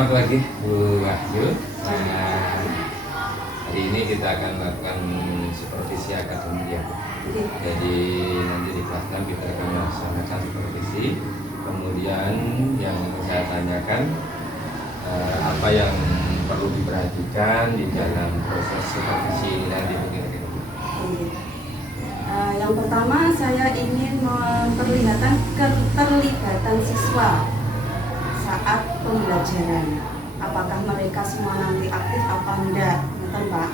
Selamat pagi Bu Wahyu. Hari ini kita akan melakukan supervisi akademik ya Bu. Jadi nanti di kelas 6 kita akan melaksanakan supervisi. Kemudian yang saya tanyakan apa yang perlu diperhatikan di dalam proses supervisi ini nanti kira-kira. Yang pertama saya ingin memperlihatkan keterlibatan siswa saat pembelajaran. Apakah mereka semua nanti aktif apa enggak, betul Pak?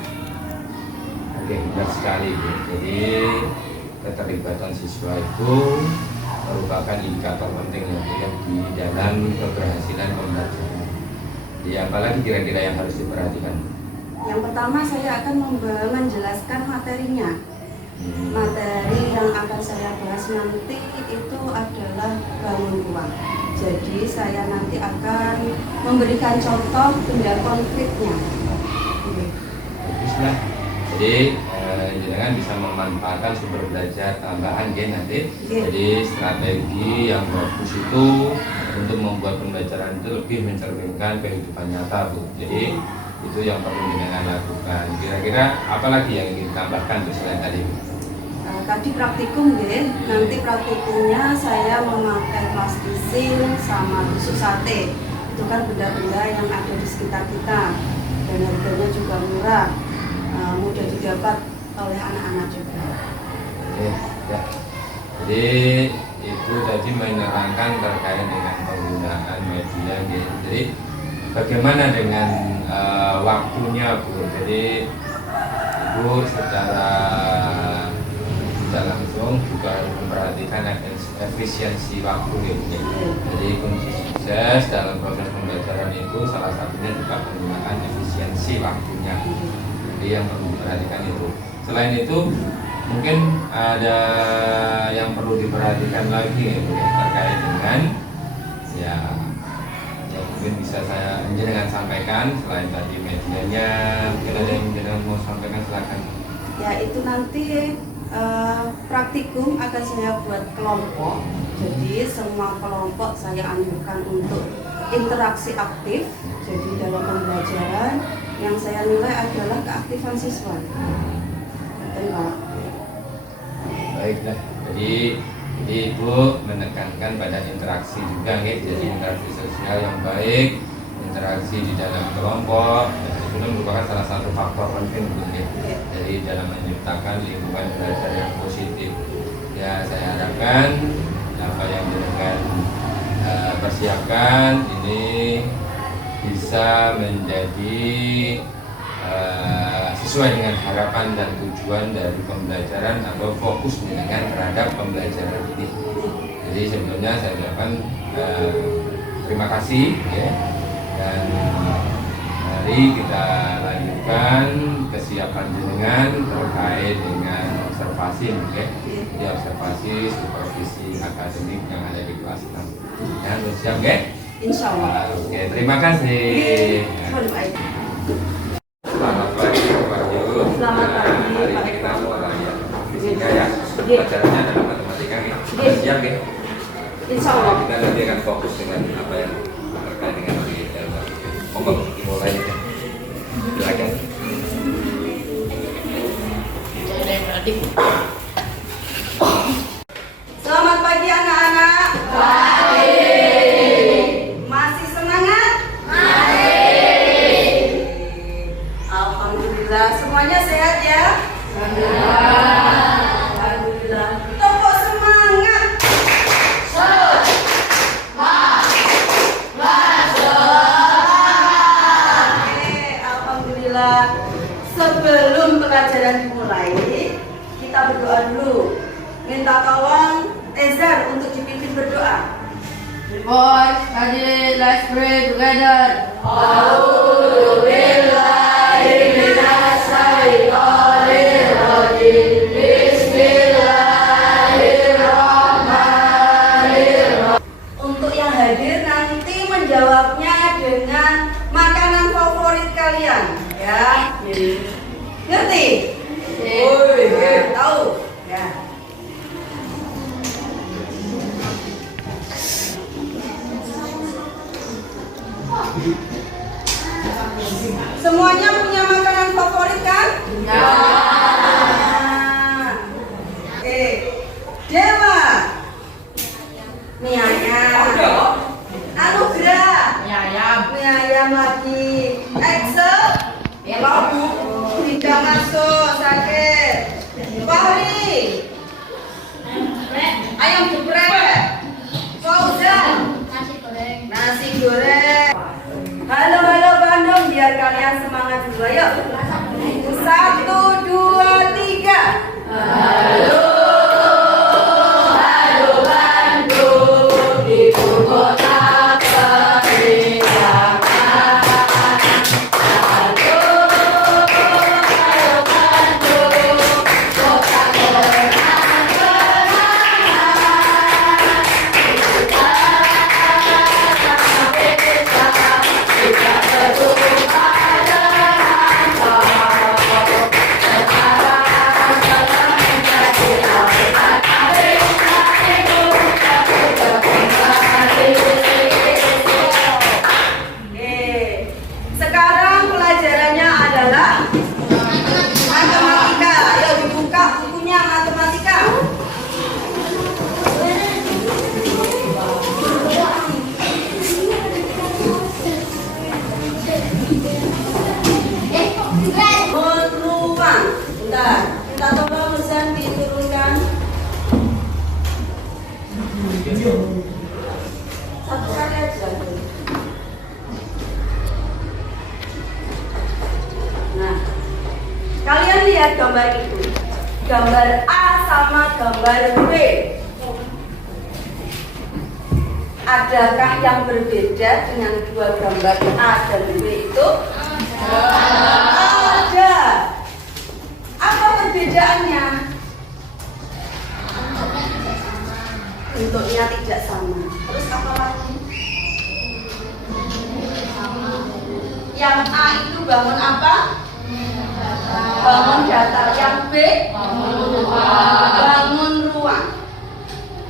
Oke, benar sekali Bu. Jadi keterlibatan siswa itu merupakan indikator penting yang dilihat di dalam keberhasilan pembelajaran. Jadi apalagi kira-kira yang harus diperhatikan? Yang pertama saya akan menjelaskan materinya. Materi yang akan saya bahas nanti itu adalah bangun ruang. Jadi saya nanti akan memberikan contoh benda konkretnya. Baguslah. Jadi jangan bisa memanfaatkan sumber belajar tambahan ya nanti. Jadi strategi yang bagus itu untuk membuat pembelajaran itu lebih mencerminkan kehidupan nyata Bu. Jadi itu yang perlu dengan lakukan. Kira-kira apa lagi yang ingin ditambahkan selain tadi? Tadi praktikum ya, nanti praktikumnya saya memakai plastisine sama tusuk sate. Itu kan benda-benda yang ada di sekitar kita dan harganya juga murah, mudah didapat oleh anak-anak juga. Ya. Jadi itu tadi menerangkan terkait dengan penggunaan media gitu. Jadi bagaimana dengan waktunya Bu? Jadi Ibu secara langsung juga harus memperhatikan efisiensi waktu gitu. Jadi kunci sukses dalam proses pembelajaran itu salah satunya juga penggunaan efisiensi waktunya. Jadi yang perlu diperhatikan itu. Selain itu mungkin ada yang perlu diperhatikan lagi gitu, terkait dengan ya yang mungkin bisa saya dengan sampaikan selain tadi medianya. Mungkin ada yang jenengan mau sampaikan, silakan. Ya itu nanti praktikum akan saya buat kelompok. Jadi semua kelompok saya anjurkan untuk interaksi aktif. Jadi dalam pembelajaran yang saya nilai adalah keaktifan siswa. Betul Pak? Baiklah. Jadi Ibu menekankan pada interaksi juga ya. Jadi interaksi sosial yang baik, interaksi di dalam kelompok, itu merupakan salah satu faktor penting ya. Jadi dalam menciptakan lingkungan belajar yang positif. Ya saya harapkan apa yang dengan persiapkan ini bisa menjadi sesuai dengan harapan dan tujuan dari pembelajaran atau fokus dengan terhadap pembelajaran ini. Jadi sebetulnya saya ucapkan terima kasih ya, dan mari kita lanjutkan kesiapan jenengan terkait dengan observasi ya. Jadi observasi supervisi akademik yang ada di kelas 6. Ya, siap ya? Insya Allah. Oke, terima kasih. Selamat pagi Pak Wahyu. Selamat pagi. Hari ini kita mulai ya. Fisika ya. Pelajarannya adalah matematika ya. Siap ya? Insya Allah. Kita nanti akan fokus dengan apa yang terkait dengan ilmu. Monggo dimulai ya. Silakan. Selamat pagi anak-anak. Masih semangat? Alhamdulillah, semuanya sehat ya? Alhamdulillah. Tepuk semangat. Alhamdulillah. Sebelum pelajaran dimulai, kita berdoa dulu. Minta tolong Ezar untuk dipimpin berdoa. Boys, Haji, let's pray together. Untuk yang hadir nanti menjawabnya dengan makanan favorit kalian, ya. Ngerti? Tahu? Ya. masuk sakit. Fahri. Ayam geprek. Fauzan. Nasi goreng. Halo Bandung, biar kalian semangat dulu yuk. 1, 2, 3. Halo Bandung, ibu kota pernikahan. Halo Bandung, kota sekarang pelajarannya adalah matematika. Ayo dibuka bukunya matematika. Ruang. Bentar, kita tolong Husan diturunkan. Satu kali aja. Nah, kalian lihat gambar itu. Gambar A sama gambar B. Adakah yang berbeda dengan dua gambar A dan B itu? Ada. Apa perbedaannya? Bentuknya tidak sama. Terus apa lagi? Yang A itu bangun apa? Bangun datar. Yang B? Bangun ruang.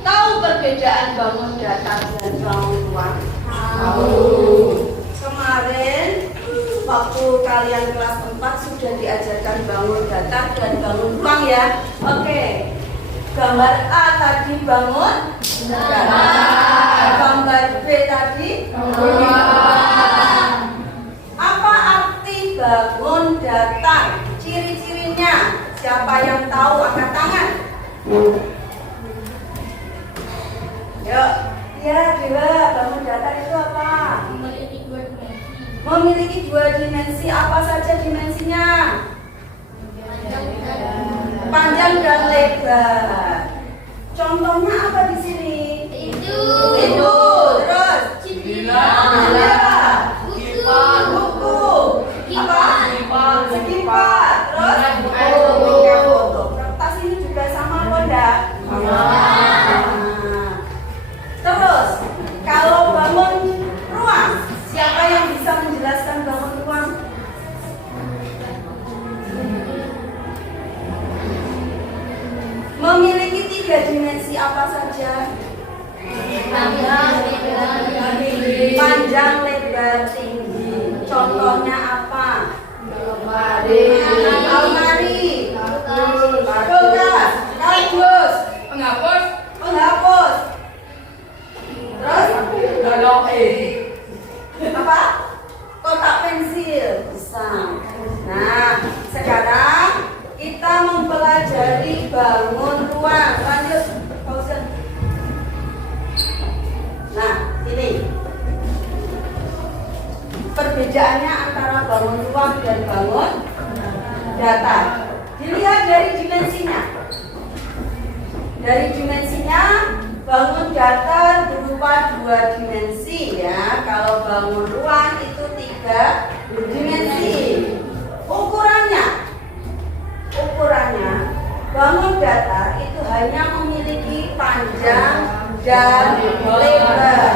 Tahu perbedaan bangun datar dan bangun ruang? Tahu. Kemarin waktu kalian kelas 4 sudah diajarkan bangun datar dan bangun ruang ya. Oke. Gambar A tadi bangun datar. Gambar B tadi ruang. Apa arti bangun datar? Ciri-cirinya. Siapa yang tahu angkat tangan? Yuk. Ya, Dewa, bangun datar itu apa? Memiliki dua dimensi. Apa saja dimensinya? Panjang dan lebar. Contohnya apa di sini? Itu. Terus? Buku. Sekipas. Terus? Foto. Kertas ini juga sama apa enggak? Terus, kalau bangun ruang, siapa yang bisa menjelaskan bangun ruang? Memiliki 3 dimensi apa saja? Panjang, lebar, tinggi. Contohnya apa? Almari, kulkas, kardus, penghapus. Terus? Apa? Kotak pensil. Bisa. Nah, sekarang kita mempelajari bangun ruang. Lanjut, Fauzan. Nah, ini perbedaannya antara bangun ruang dan bangun datar. Dilihat dari dimensinya. Dari dimensinya, bangun datar berupa 2 dimensi ya. Kalau bangun ruang itu 3 dimensi. Ukurannya bangun datar itu hanya memiliki panjang dan lebar.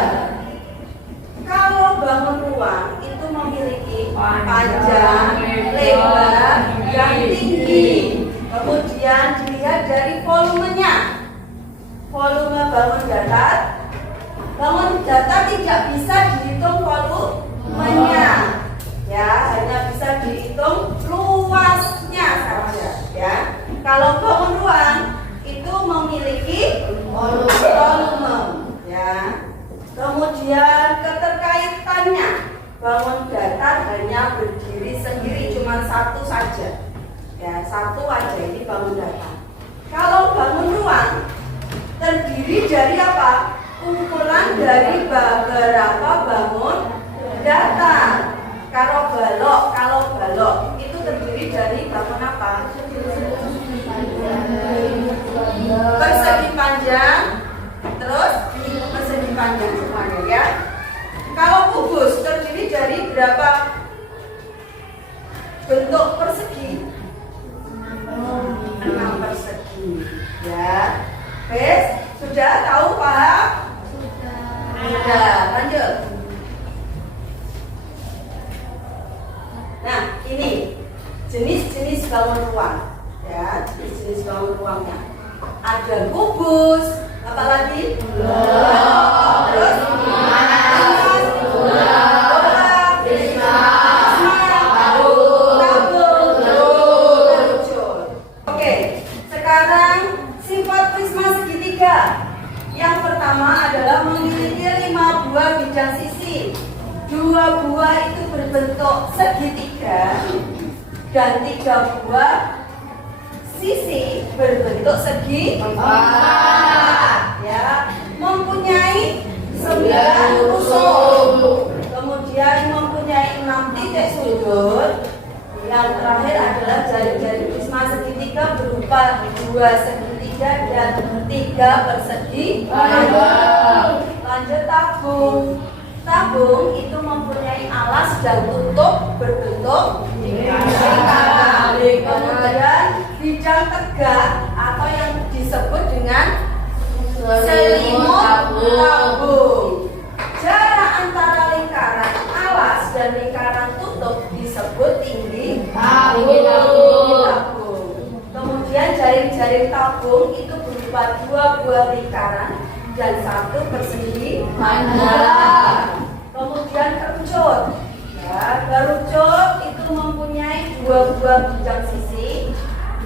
Kalau bangun ruang itu memiliki panjang, lebar, dan tinggi. Kemudian dilihat dari volumenya. Volume bangun datar tidak bisa dihitung volumenya, ya, hanya bisa dihitung luasnya saja, ya. Kalau bangun ruang itu memiliki volume, ya. Kemudian keterkaitannya, bangun datar hanya berdiri sendiri, cuma satu saja, Ya, satu aja ini bangun datar. Kalau bangun ruang terdiri dari apa? Kumpulan dari beberapa bangun datar. Kalau balok itu terdiri dari bangun apa? Persegi panjang, terus persegi panjang semuanya ya. Kalau kubus terdiri dari berapa bentuk persegi? 6 persegi ya. Wes, sudah tahu paham? Sudah, lanjut. Nah, ini jenis-jenis bangun ruang ya, jenis-jenis bangun ruangnya. Ada kubus, apalagi? Terus Oke, sekarang sifat prisma segitiga. Yang pertama adalah memiliki 5 buah bidang sisi. 2 buah itu berbentuk segitiga dan 3 buah sisi berbentuk segi empat. Ya, mempunyai 9 rusuk, kemudian mempunyai 6 titik sudut. Yang terakhir adalah jari-jari prisma segitiga berupa 2 segitiga dan 3 persegi. Lanjut tabung. Tabung itu mempunyai alas dan tutup berbentuk lingkaran. Kemudian bidang tegak atau yang disebut dengan selimut tabung. Jarak antara lingkaran alas dan lingkaran tutup disebut tinggi tabung. Kemudian jaring-jaring tabung itu berupa 2 buah lingkaran dan 1 persegi panjang. Kemudian kerucut. Ya, kerucut itu mempunyai 2 buah bidang sisi,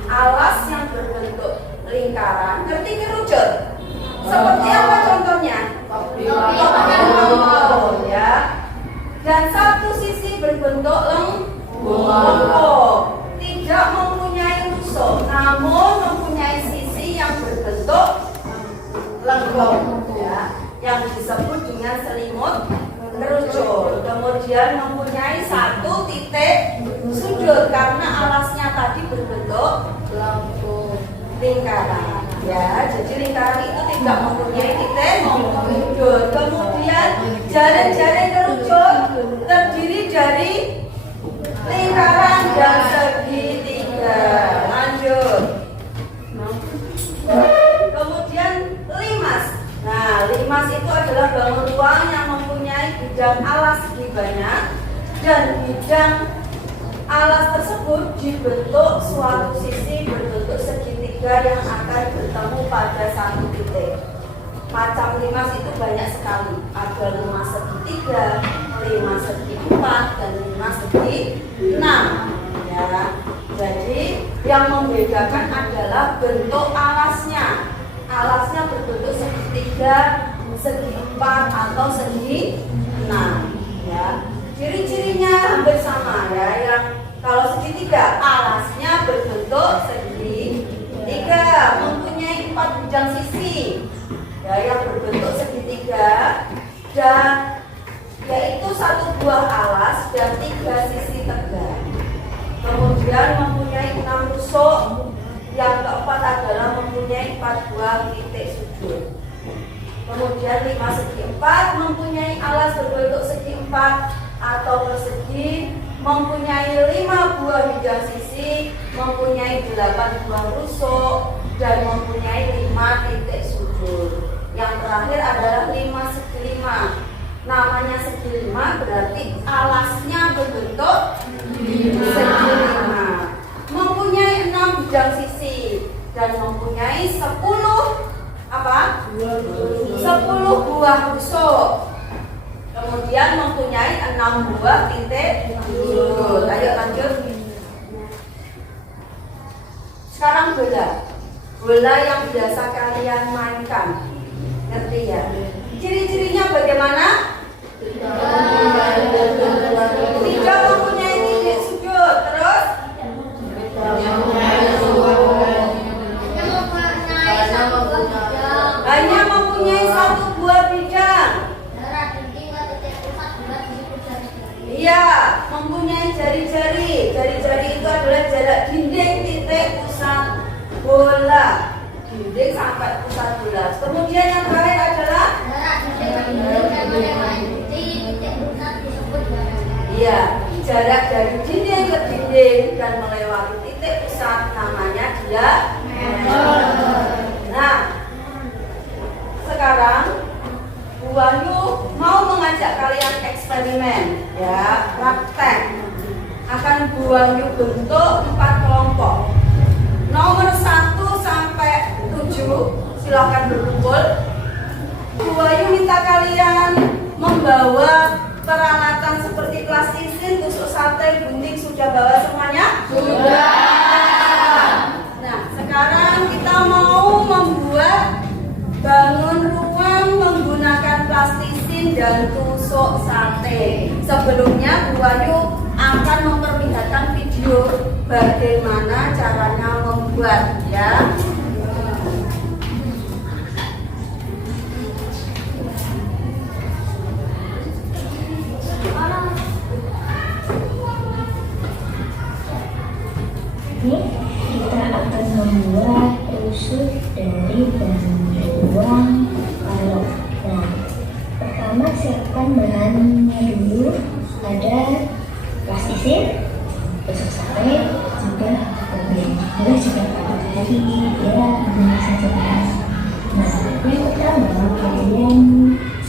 alas yang berbentuk lingkaran. Ngerti kerucut? Seperti apa contohnya? Lengkong, ya. Dan 1 sisi berbentuk lengkong. Tidak mempunyai rusuk, namun mempunyai sisi yang berbentuk lengkung ya, yang disebut dengan selimut kerucut. Kemudian mempunyai 1 titik sudut karena alasnya tadi berbentuk lingkaran ya. Jadi lingkaran itu tidak mempunyai titik sudut. Kemudian jaring-jaring kerucut terdiri dari lingkaran dan segitiga. Lanjut. Kemudian limas. Nah, limas itu adalah bangun ruang yang mempunyai bidang alas segi banyak dan bidang alas tersebut dibentuk suatu sisi berbentuk segitiga yang akan bertemu pada 1 titik. Macam limas itu banyak sekali. Ada limas segitiga, limas segi 4 dan limas segi 6. Ya. Jadi yang membedakan adalah bentuk alasnya. Alasnya berbentuk segitiga, segi 4 atau segi 6 ya. Ciri-cirinya hampir sama ya. Yang kalau segitiga alasnya berbentuk segitiga, mempunyai 4 bidang sisi ya, yang berbentuk segitiga dan yaitu 1 buah alas dan 3 sisi tegak. Kemudian mempunyai 6 rusuk. Yang keempat adalah mempunyai 4 buah titik sudut. Kemudian 5 segi 4 mempunyai alas berbentuk segi 4 atau persegi, mempunyai 5 buah bidang sisi, mempunyai 8 buah rusuk dan mempunyai 5 titik sudut. Yang terakhir adalah 5 segi 5. Namanya segi 5 berarti alasnya berbentuk segi 5. Mempunyai 6 bidang sisi dan mempunyai 10 apa? 10 buah rusuk. Kemudian mempunyai 6 buah titik sudut. Ayo lanjut. Sekarang bola. Bola yang biasa kalian mainkan. Ngerti ya? Ciri-cirinya bagaimana? Tidak mempunyai titik sudut. Terus bola. Dinding sampai pusat bola. Kemudian yang terakhir adalah iya, jarak dari dinding ke dinding dan melewati titik pusat namanya diameter. Nah, sekarang Bu Wahyu mau mengajak kalian eksperimen, ya, praktek. Akan Bu Wahyu bentuk 4 kelompok. Nomor 1 sampai 7 silakan berkumpul. Bu Wahyu minta kalian membawa peralatan seperti plastisir, tusuk sate, gunting. Sudah bawa semuanya? Sudah. Nah, sekarang kita mau membuat bangun ruang menggunakan plastisin dan tusuk sate. Sebelumnya Bu Wahyu akan memperlihatkan video bagaimana caranya membuat, ya. Ini kita akan membuat rusuk dari bahan ruang balok. Nah, pertama siapkan bahannya dulu. Ada plastisir, tusuk sate, juga gunting. Juga sudah hari ya benar saja. Nah, yang pertama kalian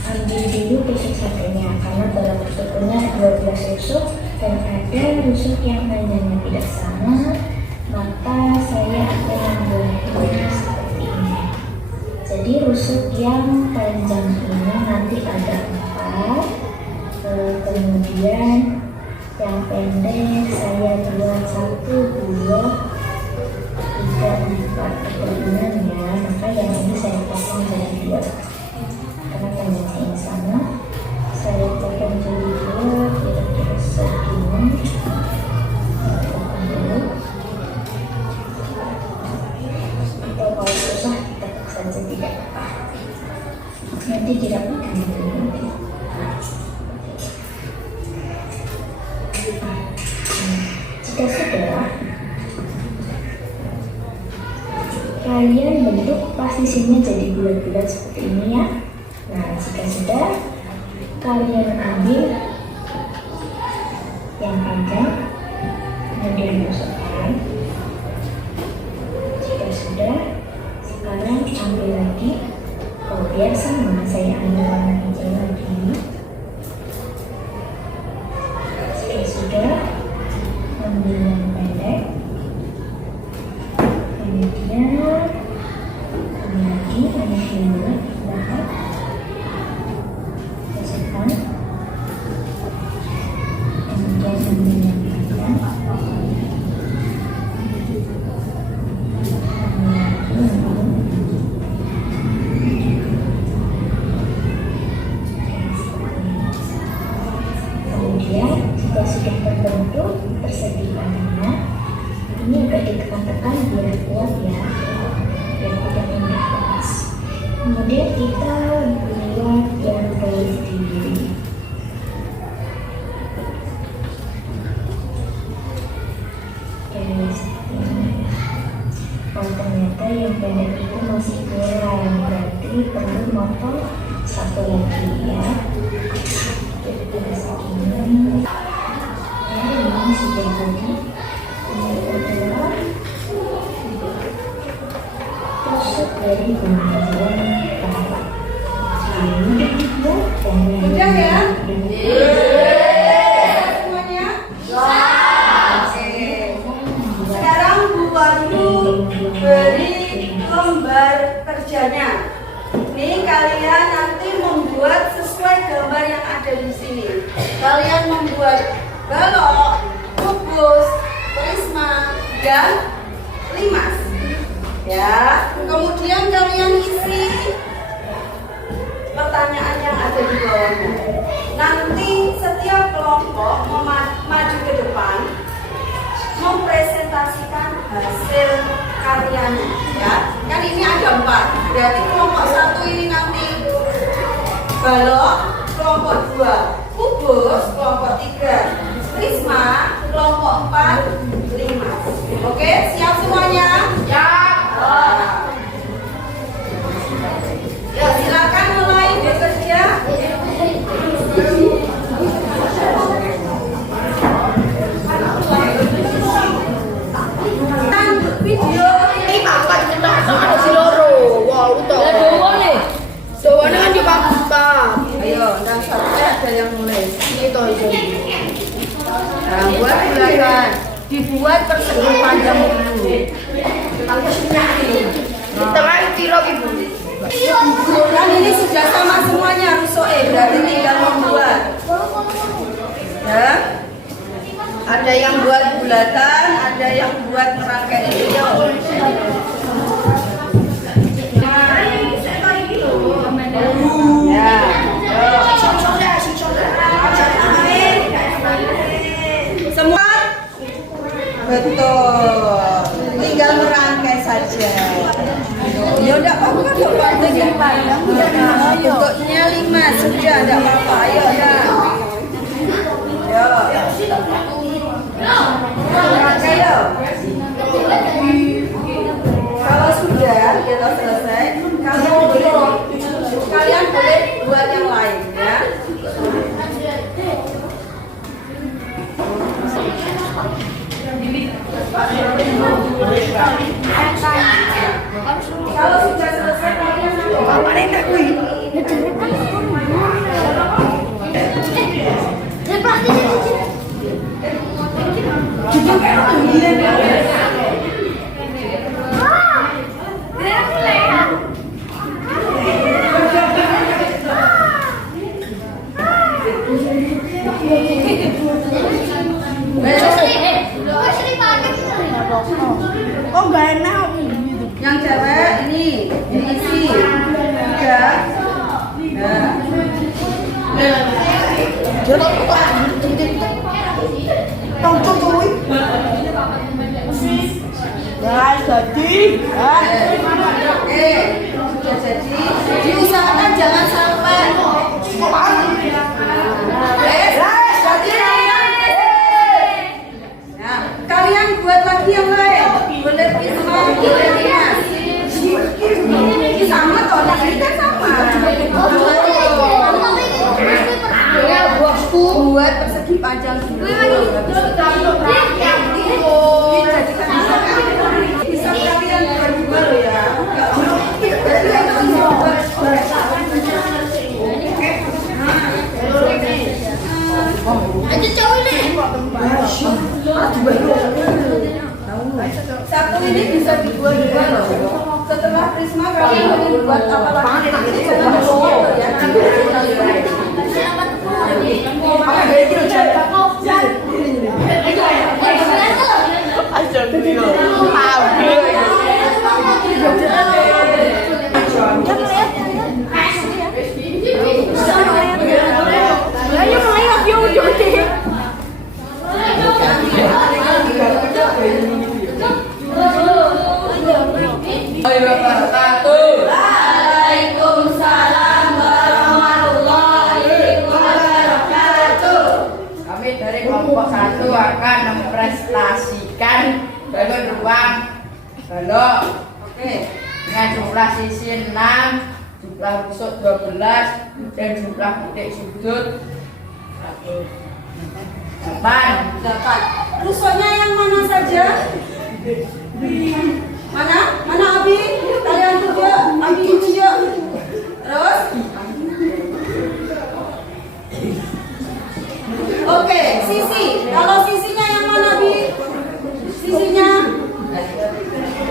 ambil dulu tusuk satenya karena dalam rusuknya 12 rusuk dan ada rusuk yang panjangnya tidak sama, maka saya akan membuatnya seperti ini. Jadi rusuk yang panjang ini nanti ada 4, kemudian yang pendek saya buat 1, 2, 3, 4 keturunan, ya. Maka yang ini saya potong jadi 2 karena panjangnya ini sama. Saya potong jadi 2 kira-kira segini. Atau kalau susah kita saja tidak apa, nanti tidak makan nanti. Jika sudah, kalian bentuk plastisirnya jadi bulat-bulat seperti ini, ya. Nah, jika sudah, kalian ambil yang panjang, kemudian masukkan. Jika sudah, sekarang ambil lagi. Oh, biar sama, saya ambil warna hijau lagi. Jika sudah, ambil yang pendek, kemudian lagi warna hijau, nah, masukkan, kemudian ambil yang panjang, kemudian jika sudah terbentuk persegi panjangnya, ini agak ditekan-tekan biar kuat, ya, biar tidak mudah lepas. Kemudian kita buat yang garis diri. Garis ini. Oh, ternyata yang pendek itu masih kurang, berarti perlu motong 1 lagi, ya. Kita segini. Ya, ini sudah jadi. Ini adalah tusuk dari bahan balok. Ini dibuat dan Udah, ya? Semuanya? Oke. Sekarang Bu Wahyu beri lembar kerjanya. Nih, kalian nanti membuat sesuai gambar yang ada di sini. Kalian membuat balok, kubus, prisma, dan limas. Ya, kemudian kalian isi pertanyaan yang ada di bawahnya. Nanti setiap kelompok maju ke depan mempresentasikan hasil karyanya, ya. Kan ini ada 4, berarti kelompok 1 ini nanti balok, kelompok 2 kubus, kelompok 3 prisma, kelompok 4 limas. Oke, siap semuanya? Ya. buat persegi panjang dulu. Tengah kilo ibu. Kan ini sudah sama semuanya rusoe, berarti tinggal membuat. Ya. Ada yang buat bulatan, ada yang buat merangkai video. Ya. Semua betul. Tinggal merangkai saja. Ya udah apa-apa kalau bentuknya panjang. Bentuknya 5 sudah enggak apa-apa. Ayo dah. Ya. Merangkai yo. Kalau sudah kita selesai, kalian boleh buat yang lain ya. Kalau sudah selesai kalian Oh gak enak. yang cewek ini diisi ya. Guys, jadi. Sudah jadi. Diusahakan jangan sampai. Nah, kalian buat lagi yang lain. Boleh Prisma, boleh Dimas. Ini sama toh, ini kan sama. Buat persegi panjang dulu. Bisa kalian berdua loh ya. Aja cowok ini. Satu ini bisa dibuat dua loh. Setelah Prisma kalian boleh buat apa lagi? Jangan cowok ya. Waalaikumsalam warahmatullahi wabarakatuh. Kami dari kelompok 1 akan mempresentasikan balon ruang balok. Oke. Dengan jumlah sisi 6, jumlah rusuk 12, dan jumlah titik sudut 8. Dapat. Rusuknya yang mana saja? Mana? Mana Abi? Kalian tunjuk. Abi tunjuk. Terus? Oke, sisi. Kalau sisinya yang mana Abi? Sisinya?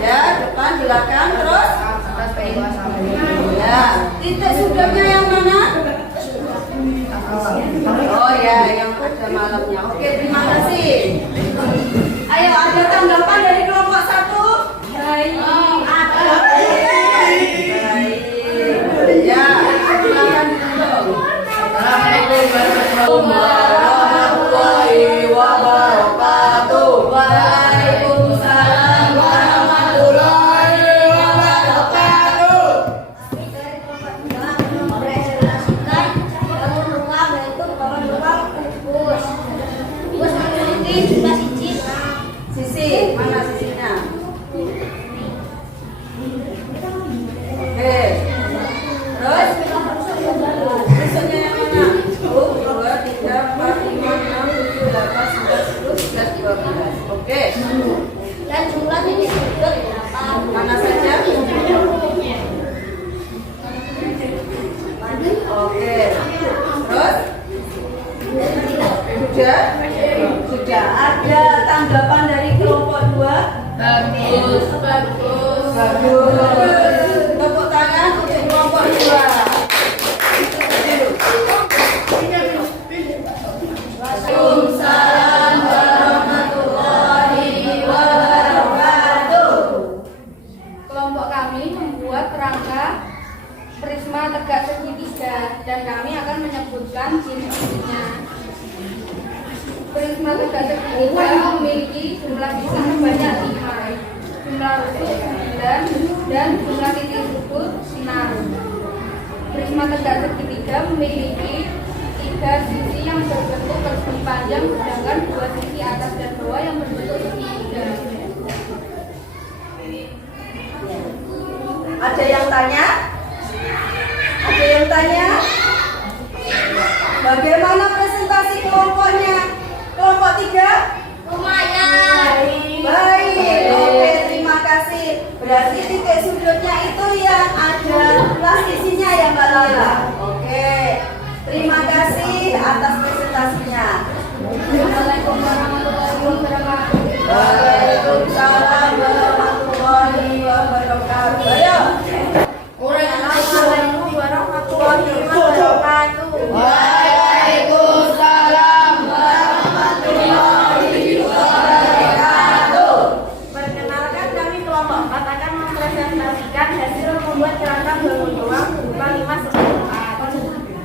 Ya, depan, belakang, terus? Ya, titik sudutnya yang mana? Oh ya, yang ada malamnya. Oke, terima kasih. Ayo, ada tanggapan dari kelompok 1? Baik. Ya, silakan dulu. Assalamualaikum warahmatullahi wabarakatuh. Waalaikumsalam warahmatullahi wabarakatuh. Sisi, mana Bagus. Tepuk tangan untuk kelompok 2. Waalaikumsalam warahmatullahi wabarakatuh. Kelompok kami membuat kerangka prisma tegak segitiga dan kami akan menyebutkan ciri-cirinya. Prisma tegak segitiga memiliki jumlah sisi sebanyak 5, jumlah rusuk 9, dan jumlah titik sudut 6. Prisma tegak segitiga memiliki 3 sisi yang berbentuk persegi panjang, sedangkan 2 sisi atas dan bawah yang berbentuk segitiga. Ada yang tanya? Ada yang tanya? Bagaimana presentasi kelompoknya? Kelompok 3? Lumayan. Baik, oke, terima kasih. Berarti titik sudutnya itu yang ada plastisnya ya Mbak Lala. Oke, terima kasih atas presentasinya. Assalamualaikum warahmatullahi wabarakatuh. Waalaikumsalam warahmatullahi wabarakatuh. Ayo. Assalamualaikum warahmatullahi wabarakatuh. Waalaikumsalam warahmatullahi wabarakatuh. Perkenalkan, kami kelompok 4 akan mempresentasikan hasil membuat kerangka bangun ruang berupa 5 segi 4.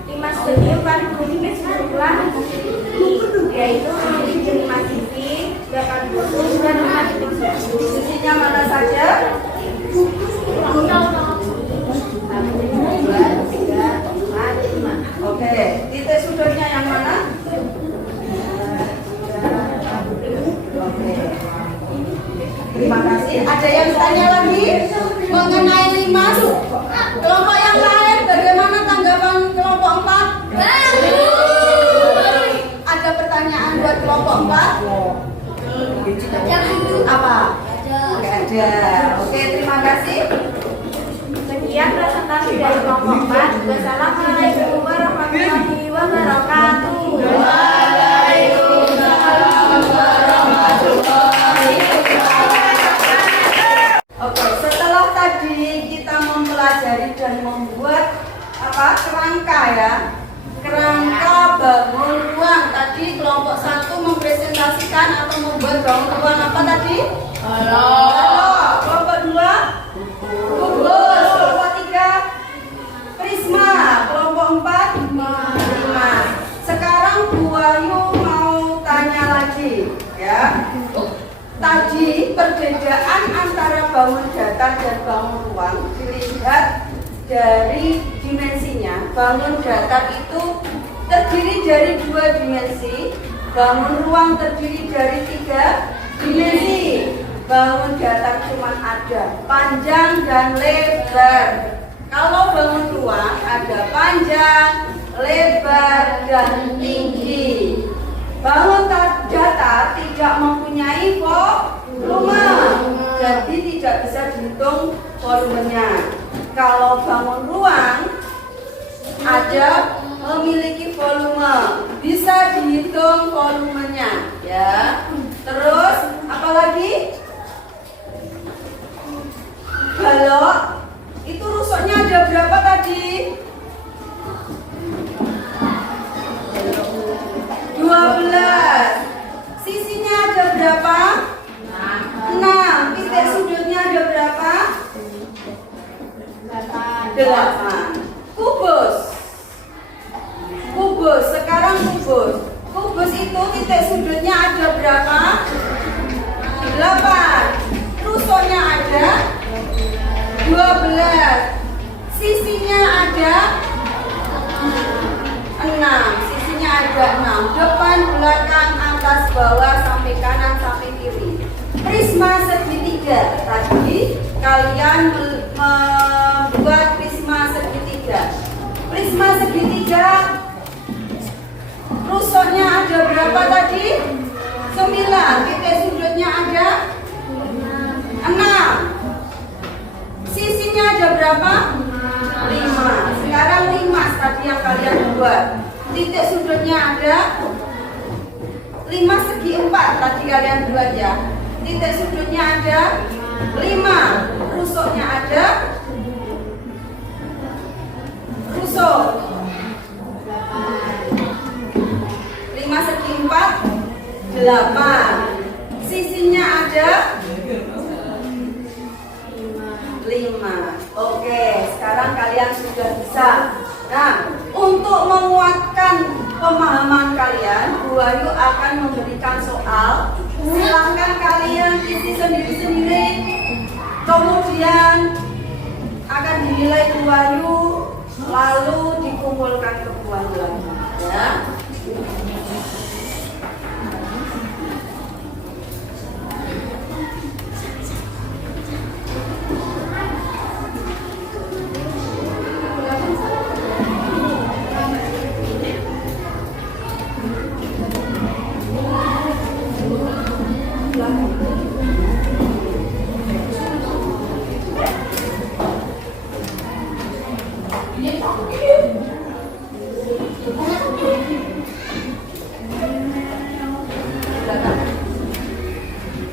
5 segi 4 memiliki sejumlah yaitu memiliki 5 sisi, 8 lurus dan 5 titik sudut. Sisinya mana saja? 1, 2, 3, 4, 5. Oke, titik sudutnya yang mana? Oke. Terima kasih. Ada yang tanya lagi mengenai 5? Kelompok yang lain bagaimana tanggapan kelompok 4? Ada pertanyaan buat kelompok 4? Apa? Nggak ada. Oke, terima kasih. Sekian presentasi dari kelompok 4. Wassalamualaikum warahmatullahi wabarakatuh. Oke, setelah tadi kita mempelajari dan membuat kerangka ya, kerangka bangun ruang. Tadi kelompok 1 mempresentasikan atau membuat bangun ruang apa tadi? Kelompok 2 kubus, kelompok 3 prisma, kelompok 4 prisma. Sekarang Bu Ayu mau tanya lagi ya. Tadi perbedaan antara bangun datar dan bangun ruang dilihat dari dimensinya. Bangun datar itu terdiri dari 2 dimensi, bangun ruang terdiri dari 3 dimensi. Bangun datar cuma ada panjang dan lebar. Kalau bangun ruang ada panjang, lebar, dan tinggi. Bangun datar tidak mempunyai volume, jadi tidak bisa dihitung volumenya. Kalau bangun ruang ada memiliki volume, bisa dihitung volumenya, ya. Terus apa lagi? Balok itu rusuknya ada berapa tadi? 12. Sisinya ada berapa? 6. Titik sudutnya ada berapa? 8. Kubus. Sekarang kubus. Kubus itu titik sudutnya ada berapa? 8. Rusuknya ada 12. Sisinya ada 6. Ada 6, depan, belakang, atas, bawah, sampai kanan, sampai kiri. Prisma segitiga. Tadi kalian membuat prisma segitiga. Prisma segitiga rusuknya ada berapa tadi? 9. Titik sudutnya ada 6. Sisinya ada berapa? 5. Sekarang 5 tadi yang kalian buat. Titik sudutnya ada 5 segi 4 tadi kalian buat ya. titik sudutnya ada 5, rusuknya ada rusuk 5 segi 4 8, sisinya ada 5. Oke, sekarang kalian sudah bisa. Nah, untuk menguatkan pemahaman kalian, Bu Ayu akan memberikan soal. Silahkan kalian isi sendiri-sendiri. Kemudian akan dinilai Bu Ayu, lalu dikumpulkan ke Bu Ayu lagi. Ya.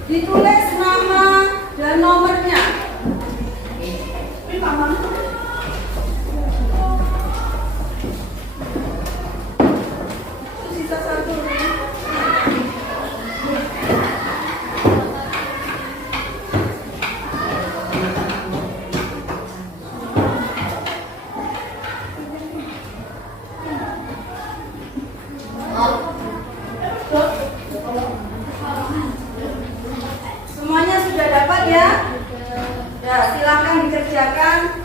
Ditulis nama dan nomornya. Sisa 1. Semuanya sudah dapat ya? Ya, silakan dikerjakan.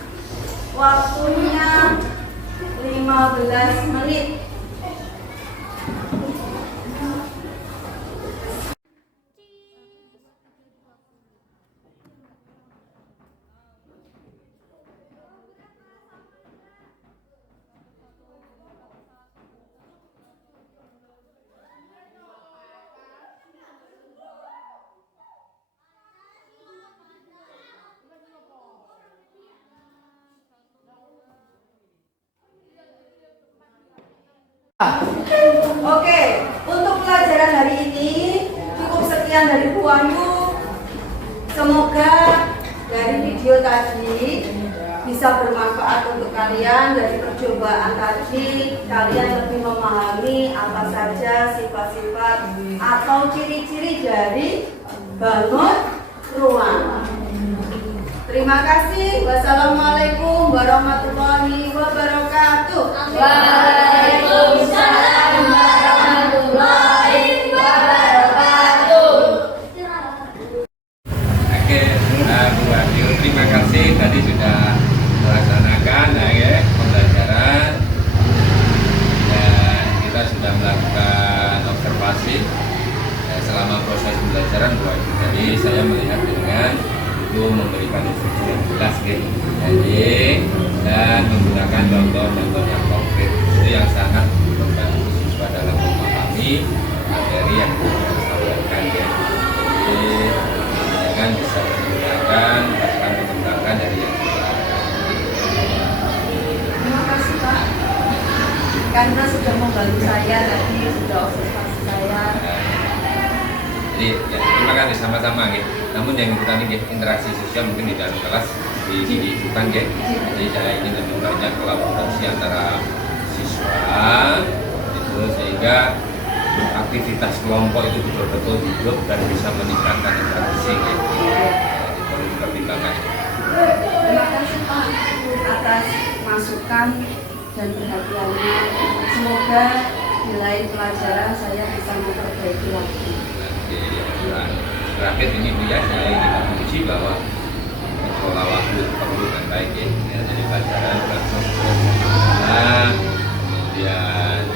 Waktunya 15 menit. Oke, untuk pelajaran hari ini cukup sekian dari Bu Ayu. Semoga dari video tadi bisa bermanfaat untuk kalian. Dari percobaan tadi kalian lebih memahami apa saja sifat-sifat atau ciri-ciri dari bangun ruang. Terima kasih. Wassalamualaikum warahmatullahi wabarakatuh. Waalaikumsalam warahmatullahi wabarakatuh. Oke, Bu Ayu, terima kasih tadi sudah melaksanakan pembelajaran dan kita sudah melakukan observasi selama proses pembelajaran Bu Ayu. Jadi saya melihat dengan itu memberikan instruksi yang jelas gitu. Jadi dan menggunakan contoh-contoh yang konkret itu yang sangat membantu siswa dalam memahami materi yang kita sampaikan ya. Jadi jangan bisa menggunakan bahkan mengembangkan dari yang kita. Terima kasih Pak, karena sudah membantu saya tadi, sudah observasi saya. Jadi ya, terima kasih sama-sama gitu. Namun yang kita ini interaksi sosial mungkin di dalam kelas dibutuhkan gitu. Jadi saya ingin lebih banyak kolaborasi antara siswa itu sehingga aktivitas kelompok itu betul-betul hidup dan bisa meningkatkan interaksi gitu. Jadi perlu dipertimbangkan. Terima kasih Pak atas masukan dan perhatiannya. Semoga di lain pelajaran saya bisa memperbaiki lagi. Terakhir ini dia saya ingin menguji bahwa mengelola waktu perlu dengan baik ya. Jadi pelajaran langsung kemudian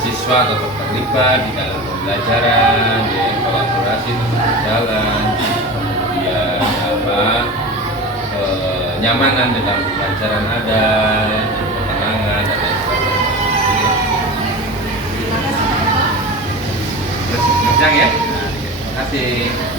siswa tetap terlibat di dalam pembelajaran, ya, kolaborasi tetap berjalan, kemudian kenyamanan dalam pembelajaran ada, ketenangan dan lain sebagainya. Terus ya. Terima kasih.